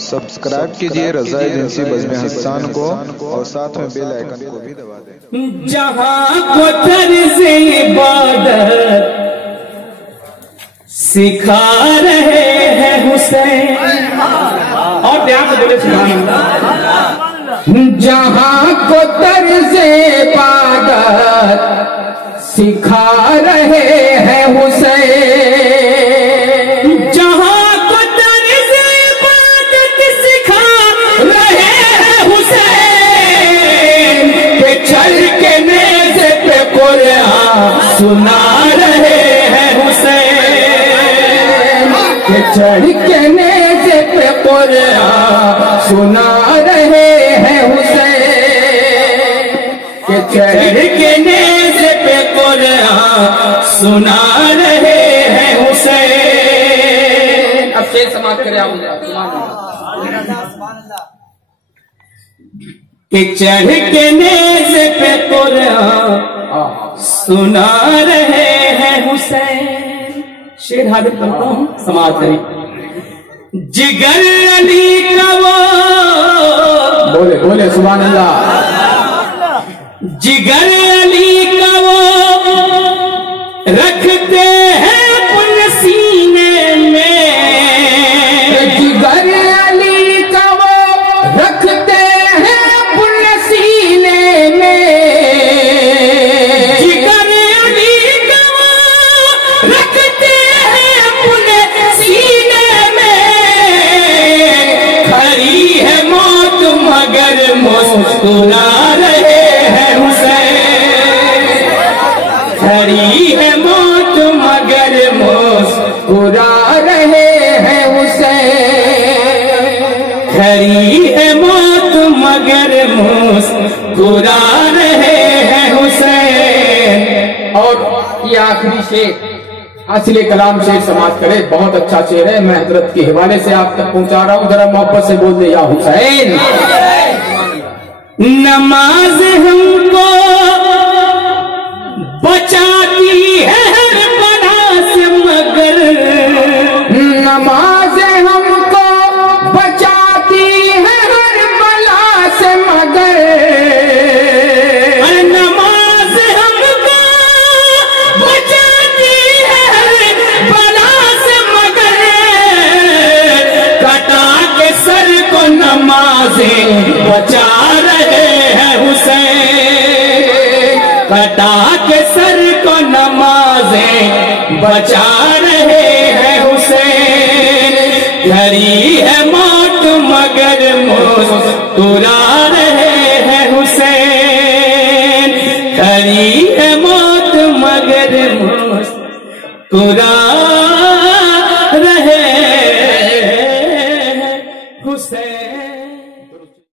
Subscribe کیجئے رضا agency بزم حسان کو اور ساتھ میں بیل آئیکن کو بھی دبا دیں۔ جہاں کو طرز عبادت سکھا رہے ہیں حسین، اور دھیان سے بولے سبحان اللہ۔ جہاں کو طرز عبادت سکھا رہے ہیں حسین، جہاں کو طرز عبادت سکھا رہے ہیں حسین، کہ چل کے نیزے پہ قرآن سنا رہے ہیں حسین، کہ چڑھ کے نیزے پہ قرآن سنا رہے ہیں حسین، کہ چڑھ کے نیزے پہ قرآن سنا رہے ہیں حسین۔ اب شیر سماعت کرے آپ کہ چڑھ کے نیزے پہ قرآن سنا رہے ہیں حسین۔ شیر حاضر کرتا ہوں، سماعت کریں۔ جگر علی کا وہ بولے بولے سبحان اللہ، جگر علی کا وہ رکھتے ہیں اپنے سینے میں، جگر علی کا وہ رکھتے ہیں اپنے سینے میں، جگر علی کا وہ رکھتے ہیں اپنے سینے میں، کھڑی ہے موت مگر مسکرا رہے ہیں حسین، کھڑی ہے موت مگر مسکرا رہے ہیں حسین، کھڑی ہے موت مگر مسکرا رہے ہیں حسین۔ اور یہ آخری شعر اصل کلام شعر سماعت کرے، بہت اچھا شعر ہے، میں حضرت کے حوالے سے آپ تک پہنچا رہا ہوں، ذرا محبت سے بول دے یا حسین۔ نماز ہم کو بچاتی ہے ہر بلا سے مگر، نماز ہم کو بچاتی ہے ہر بلا سے مگر، نماز ہم کو بچاتی ہے ہر بلا سے مگر، کٹا کے سر کو نمازیں بچا رہے ہیں حسین، کٹا کے سر کو نمازیں بچا رہے ہیں حسین، گھری ہے موت مگر مسکرا رہے ہیں حسین، گھری ہے موت مگر مسکرا